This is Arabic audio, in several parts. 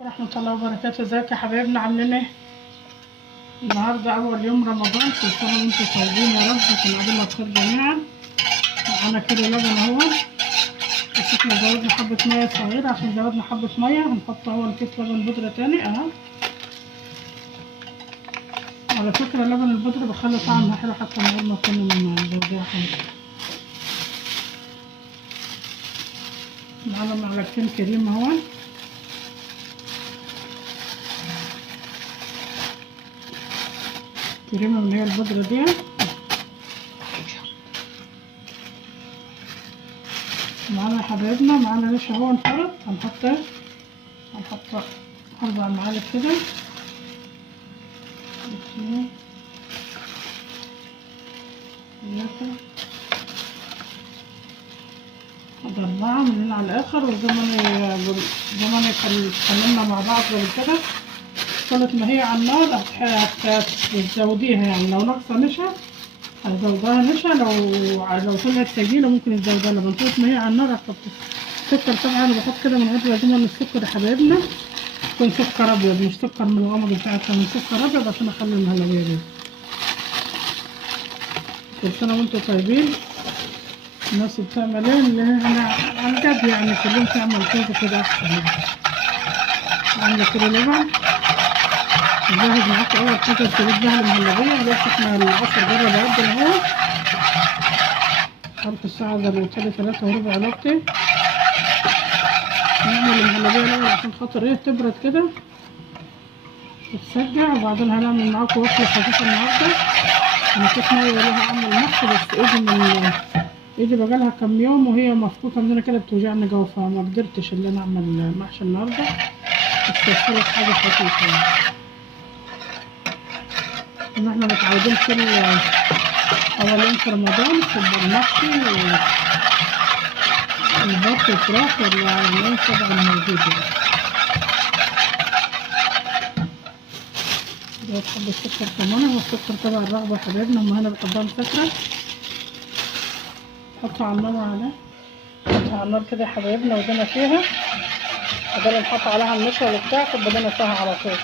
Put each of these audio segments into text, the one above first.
ورحمة الله وبركاته. ازيك يا حبايبنا، عاملين ايه؟ النهارده أول يوم رمضان، كل سنة وانتم طيبين يا رب، وكنا قاعدين بخير جميعا. معانا كيلو لبن اهو، بس احنا زودنا حبة مية صغيرة، عشان زودنا حبة مية هنحط اهو الكيس لبن بودرة تاني اهو. على فكرة لبن البودرة بخلي طعمها حلو حتى من غير ما كنا نزودها حاجة. معانا معلقتين كريم اهو، كريمة من هي البودرة دي. معانا يا حبايبنا، معانا نشا اهو انفرد، هنحط 4 معالق كده. ده 4 من هنا على الاخر. وزي ما اتكلمنا مع بعض قبل كده، طالت ما هي على النار هتزوديها، يعني لو ناقصه نشا هتزودها نشا، لو طلعت ثقيله ممكن تزودها لبن. طالت ما هي على النار هتحط سكر. طبعا انا بحط كده من غير لازم ان السكر يا حبايبنا يكون سكر ابيض، مش سكر من الغمض بتاعتها، من سكر ابيض عشان اخلي المهلبيه دي. كل سنه وانتم طيبين. الناس بتعمل ايه اللي احنا عن جد، يعني كلهم تعمل كده احسن. عامله كده لبن جاهز معاكم اول حاجه تجيب بها المهلبيه. بس احنا العصر جرب يعدل اهو، خلط الساعه زي ما قلت لي 3 وربع لوقتي. نعمل المهلبيه الاول عشان خاطر ايه تبرد كده تتسجع، وبعدين هنعمل معاكم وصفه خفيفه النهارده. انا كنت ناويه لها اعمل محشي، بس ايدي بقالها كام يوم وهي مفكوكه من هنا كده بتوجعني جوه، فما قدرتش ان انا اعمل محشي النهارده. بس خلص حاجه خفيفه يعني. ان احنا متعودين كل اول يوم في رمضان في المحشي والبط والفراخ والعيش طبعا موجود يعني. دي بتحب السكر كمان، والسكر تبع الرغبه يا حبايبنا، هم هنا بيحبوها مسكره. نحطها على النار كده يا حبايبنا، ودينا فيها بدل نحط عليها النشا وبتاع، بدنا فيها على طول.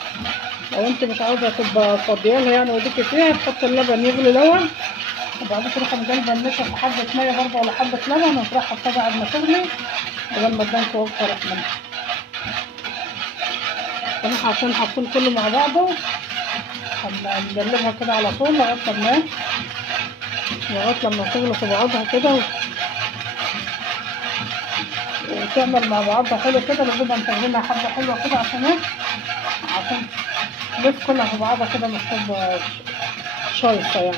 لو انت مش عاوزه تبقى فاضيالها يعني وديكي فيها، تحط اللبن يغلي الاول، وبعدين تروح مجلبه النشا في حبه ميه برضه ولا حبه لبن، وتروح حطها بعد ما تغلي بدل ما تبان توفر منها. فاحنا عشان حاطين كله مع بعضه هنقلبها كده على طول لغايه لما تغلي في بعضها كده وتعمل مع بعضها حلو كده. لازم نتغليها حبه حلوه كده عشان تلف كلها في بعضها كده، مش تبقى شايصه يعني.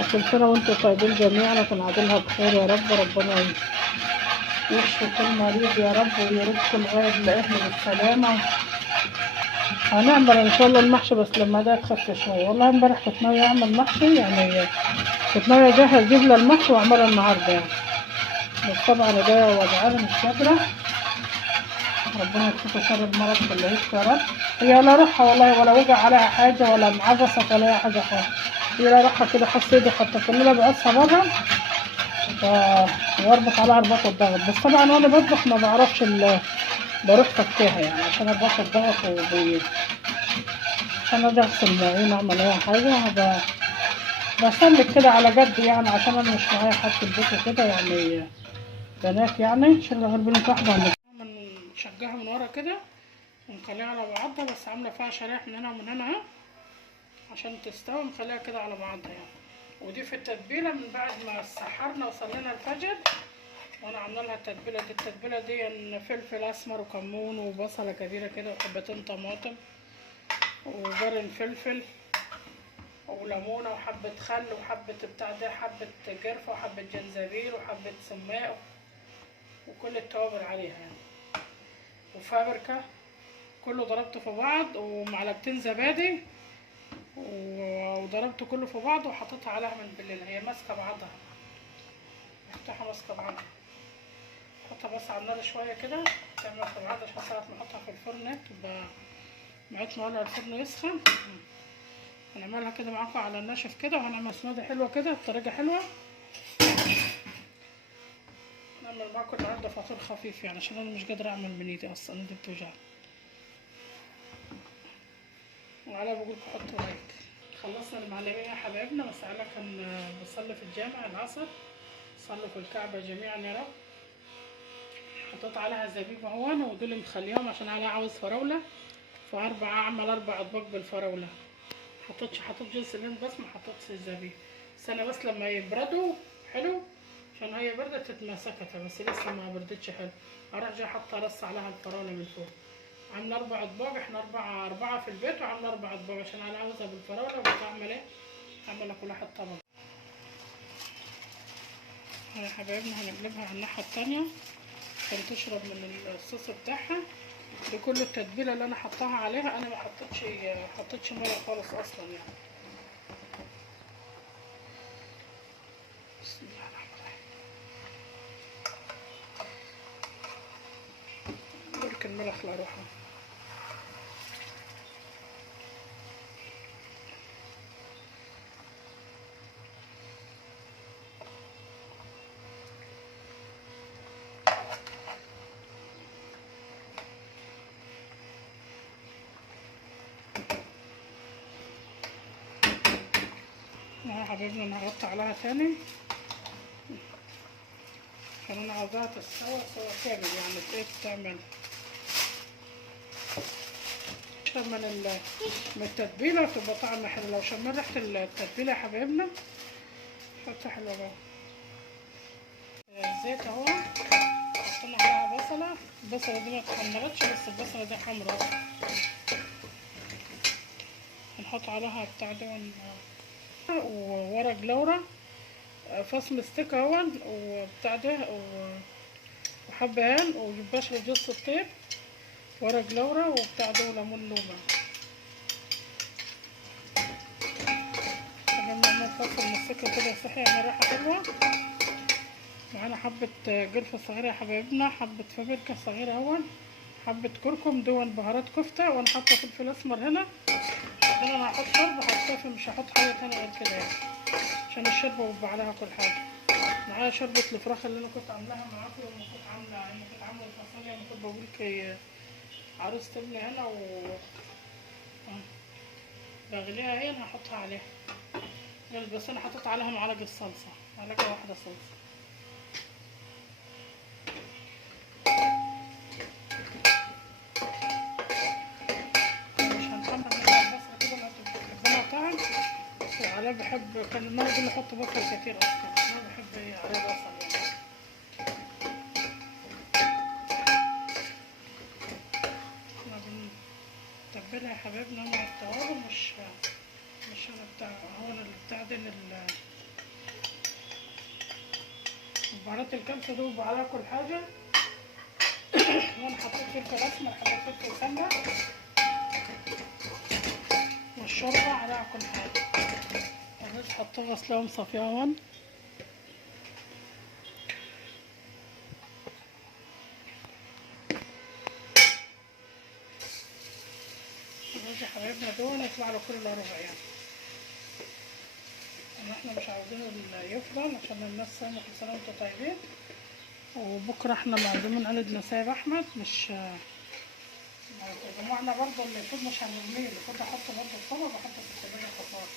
وكل سنه وانتم طيبين جميعا، وكن عادلها بخير يا رب. ربنا يشفي كل مريض يا رب، ويردكم لغايه لاهله بالسلامه. هنعمل ان شاء الله المحشي بس لما ده تخف شويه. والله امبارح كنت ناويه اعمل محشي، يعني كنت ناويه اجهز جبله المحشي واعملها النهارده يعني، بس طبعا ايديا وجعانه مش قادره. ربنا يكفيكوا شر المرض كله يا رب. هي لا روحها والله ولا وجع عليها حاجه ولا انعفست ولا اي حاجه خالص. هي لا روحها كده، حاسه ايدي حتى كلنا بقصها بره واربط عليها رباط الضغط. بس طبعا وانا بطبخ ما بعرفش بروح فكاها يعني، عشان اربط الضغط عشان اجي اغسل المواعين اعمل اي حاجه بسلك كده على جد يعني، عشان انا مش معايا حد في البيت وكده يعني، بنات يعني شغل غير بنت واحده. نشجعها من ورا كده ونخليها على بعضها، بس عامله فيها شرايح من هنا ومن هنا اهو عشان تستوي. نخليها كده على بعضها يعني. ودي في التتبيله من بعد ما سحرنا وصلينا الفجر، وانا عامله لها التتبيله دي فلفل اسمر وكمون وبصله كبيره كده وحبتين طماطم وجرن فلفل وليمونه وحبه خل وحبه بتاع ده، حبه قرفه وحبه جنزبيل وحبه سماق وكل التوابل عليها يعني، وفابركا. كله ضربته في بعض، ومعلقتين زبادي، وضربته كله في بعض وحطيتها عليها من بالليل. هي ماسكه بعضها، افتحها ماسكه بعضها. حطها بس على النار شويه كده تعمل في بعضها، عشان ساعه ما احطها في الفرن تبقى معاك مولع الفرن يسخن. هنعملها كده معاكم على الناشف كده، وهنعمل سناده حلوه كده بطريقه حلوه. نعمل معاكم النهارده فطير خفيف يعني، عشان انا مش قادره اعمل من ايدي اصلا، ايدي بتوجعني. وعلى بقول حطوا لايك. خلصنا المعلمية يا حبايبنا، بس على كان بصلي في الجامع العصر، صلوا في الكعبة جميعا يا رب. حطيت عليها زبيب اهون، ودول مخليهم عشان انا عاوز فراولة، اعمل 4 اطباق بالفراولة. حطيت جنس الهند بس ما حطيتش الزبيب، بس انا بس لما يبردوا حلو، عشان هي بردت اتمسكت بس لسه ما بردتش حلو. اروح جاي حاطه رص عليها الفراولة من فوق. عامله 4 اطباق، احنا أربعة في البيت، وعامله 4 اطباق عشان انا عاوزها بالفراولة. وبعمل ايه؟ هعمل كل واحد طبق. يا حبايبنا هنقلبها على الناحية التانية عشان تشرب من الصوص بتاعها. دي كل التتبيلة اللي انا حطاها عليها، انا ما حطيتش مية خالص اصلا يعني. بسم الله الرحمن الرحيم. برك الملح لا روحها. يا حبايبنا انا هغطي عليها تاني عشان انا عاوزاها تستوى سوا كامل، يعني ايه تعمل تشرب من التتبيله وتبقى طعمها حلو. لو شم ريحه التتبيله يا حبايبنا حطها حلوه بقى. الزيت اهو، حطينا عليها بصله. البصله دي ما اتحمرتش، بس البصله دي حمرا. هنحط عليها بتاع ده وورق لورا، فص مستكة اهون، وبتاع ده وحبهان، وبشر جوز الطيب، ورق لورا، وبتاع ده وليمون لومه. لما نعمل فص مستكة كده صحي يعني ريحة حلوة. معانا حبة قرفة صغيرة يا حبايبنا، حبة فابريكا صغيرة اهون، حبة كركم، دون بهارات كفتة، وانا حاطة فلفل اسمر هنا. بعدين انا هحط شوربة حطيتها، مش هحط حاجة تانية غير كده يعني، عشان الشوربة ويبقى عليها كل حاجة. معايا شوربة الفراخ اللي انا كنت عاملاها معاكم، لما كنت عاملة الفاصوليا، لما كنت بقولك عروس تبني هنا بغليها هي، انا هحطها عليها. بس انا حطيت عليها معلقة صلصة، معلقة واحدة صلصة. مش هنحمر منها البصل كده، لو بحبها طعم. وعليه بحب، كان المرة دي اللي احط بصل كتير اصلا، انا بحب عليه بصل يعني. احنا بنتبلها يا حبايبنا مع التوابل، مش انا بتاع هو انا اللي بتاع ده بهارات الكبسة دي وبقى عليها كل حاجة. وانا حطيت فلفل اسمر، حطيت فلفل سمنة، والشوربة عليها كل حاجة. الرز حطوه غسلاه ومصفيه اهون. الرز يا حبايبنا دول يطلع له كل ربع يعني. احنا مش عاوزينه يفضل عشان الناس صايمة، كل سنة وانتم طيبين. وبكرة احنا معزومين عيد نسايب احمد، مش جماعنا برضه المفروض مش هنرميه، المفروض احطه برضه في طبق واحطه في التلاجة خضار.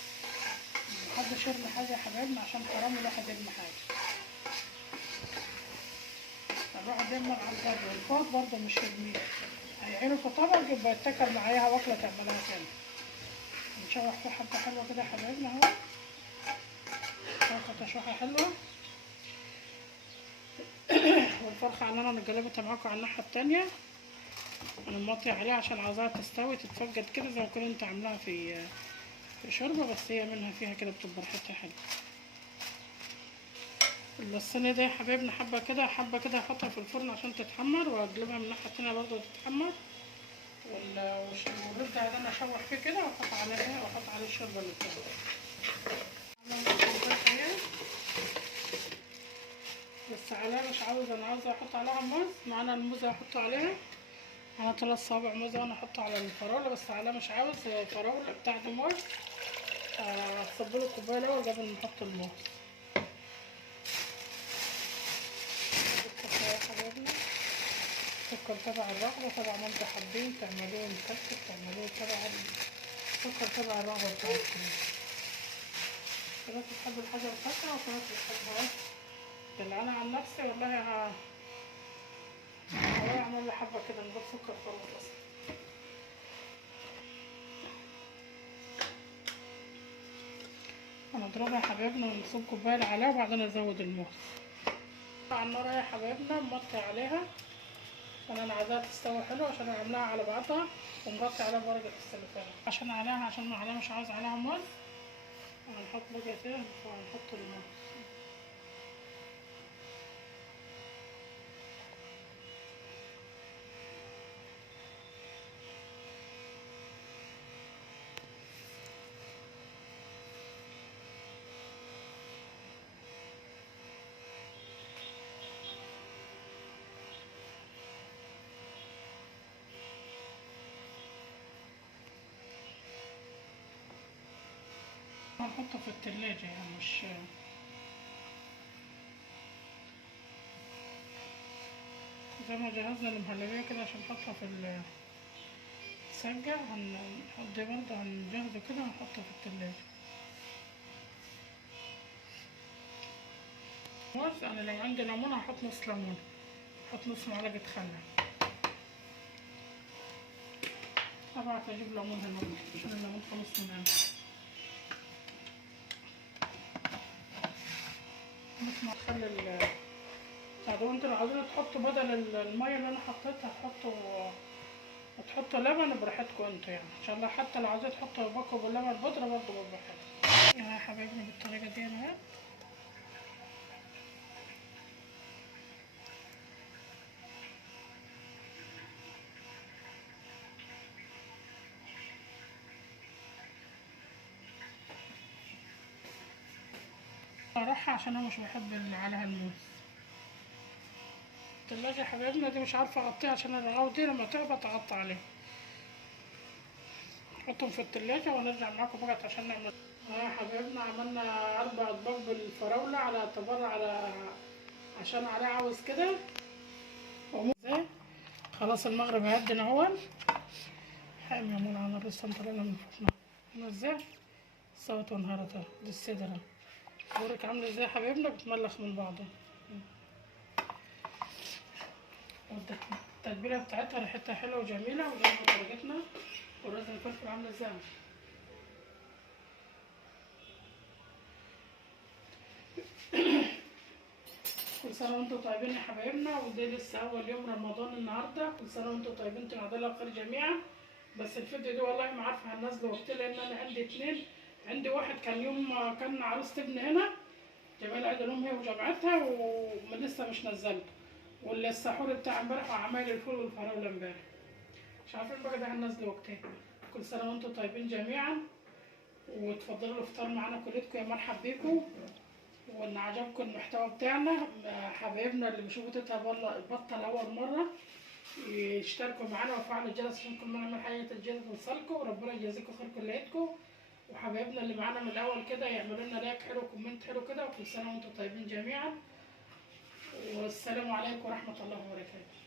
محدش يرمي حاجة يا حبايبنا، عشان حرام الواحد يرمي حاجة. الواحد يرمي على الجد والفوق برضه مش يرميه، هيعينه في طبق يبقى يتاكل معاها واكلة تعملها تاني. نشوح فيه حبة حلوة كده يا حبايبنا اهو، شوحة تشويحة حلوة. والفرخة اللي انا مجلبتها معاكم على الناحية التانية، انا موطية عليها عشان عاوزاها تستوي تتفجد كده زي ما كنت انت عاملاها في شوربة، بس هي منها فيها كده بتبقى ريحتها حلوة. الصينية دي يا حبايبنا حبة كده هحطها في الفرن عشان تتحمر، واقلبها من الناحية التانية برضه تتحمر. والرز ده انا اشوح فيه كده، واحط عليه الشوربة اللي بتاعته. بس عليها مش عاوزة، انا عاوزة احط عليها موز. معانا الموزة هحطه عليها، انا 3 صوابع موزة وانا احطه على الفراولة، بس عليها مش عاوز فراولة بتاعت موز. هصبله كوباية الاول قبل ما نحط الموز. يا حبايبنا سكر تبع الرغبة، تبع ما انتوا حابين تعملوه مكتف، تعملوه تبع السكر تبع الرغبة بتاعتكم. في ناس بتحب الحاجة مسكرة وفي ناس بتحبها بالله. أنا عن نفسي والله هعمل لي حبة كده من غير سكر خالص أصلا. هنضربها يا حبايبنا ونصب كوباية اللي عليها وبعدين أزود الموز على النار يا حبايبنا. نمطي عليها عشان أنا عايزاها تستوي حلو، عشان أنا عاملاها على بعضها ونغطي عليها بورقة السلوفان عشان عليها مش عاوز عليها موز. هنحط بقيتين وهنحط الموز. هنحطها في التلاجة يعني مش زي ما جهزنا المهلبية كده عشان نحطها في السجة. هنحط دي برضه هنجهزه كده ونحطه في التلاجة. موز أنا لو عندي ليمون هحط نص ليمون، هحط نص معلقة خل. طبعا أجيب ليمون هنا عشان الليمون خلص من عندي. نص مع خل طب انتوا لو عايزين تحطوا بدل المية اللي أنا حطيتها تحطوا لبن براحتكم انتوا يعني ان شاء الله. حتى لو عايزين تحطوا باكو باللبن البودرة برضه بيبقى حلو يا حبايبنا. بالطريقة دي انا صراحة عشان انا مش بحب اللي عليها الموز. التلاجة يا حبايبنا دي مش عارفة اغطيها عشان الرغاوي دي لما تهبط اغطي عليها. نحطهم في التلاجة ونرجع معاكم بقى عشان نعمل. يا حبايبنا عملنا 4 اطباق بالفراولة على اعتبار عشان عليها عاوز كده ازاي. خلاص المغرب هيدنا اهو. حامي يا منى انا لسه مطلعنا من الفرن. هنا ازاي استوت وانهارت اهي. دي الصدر بورك عامله ازاي يا حبايبنا بتملخ من بعضها. التتبيله بتاعتها ريحتها حلوه وجميله وزي ما طريقتنا. ولازم الفلفل عامله ازاي. كل سنه وانتم طيبين يا حبايبنا. ودي لسه اول يوم رمضان النهارده. كل سنه وانتم طيبين تنعاد الله بخير جميعا. بس الفيديو دي والله ما عارفه هننزله وقت لان انا عندي 2. عندي واحد كان يوم كان عروسة ابني هنا جمال عيد الام هي وجمعتها ولسه مش نزلته. والسحور بتاع امبارح وعمايل الفول والفراوله امبارح مش عارفين بقى ده هننزله وقتين. كل سنه وانتم طيبين جميعا. وتفضلوا الافطار معانا كلكم يا مرحب بيكم. وان عجبكم المحتوى بتاعنا حبايبنا اللي بيشوفوا تيتا بطل اول مره يشتركوا معانا ويفعلوا الجرس عشان كل ما نعمل حاجه الجرس توصلكم. وربنا يجازيكم خير كليتكم. وحبايبنا اللي معانا من الاول كده يعملوا لنا لايك حلو وكومنت حلو كده. وكل سنه وانتم طيبين جميعا. والسلام عليكم ورحمه الله وبركاته.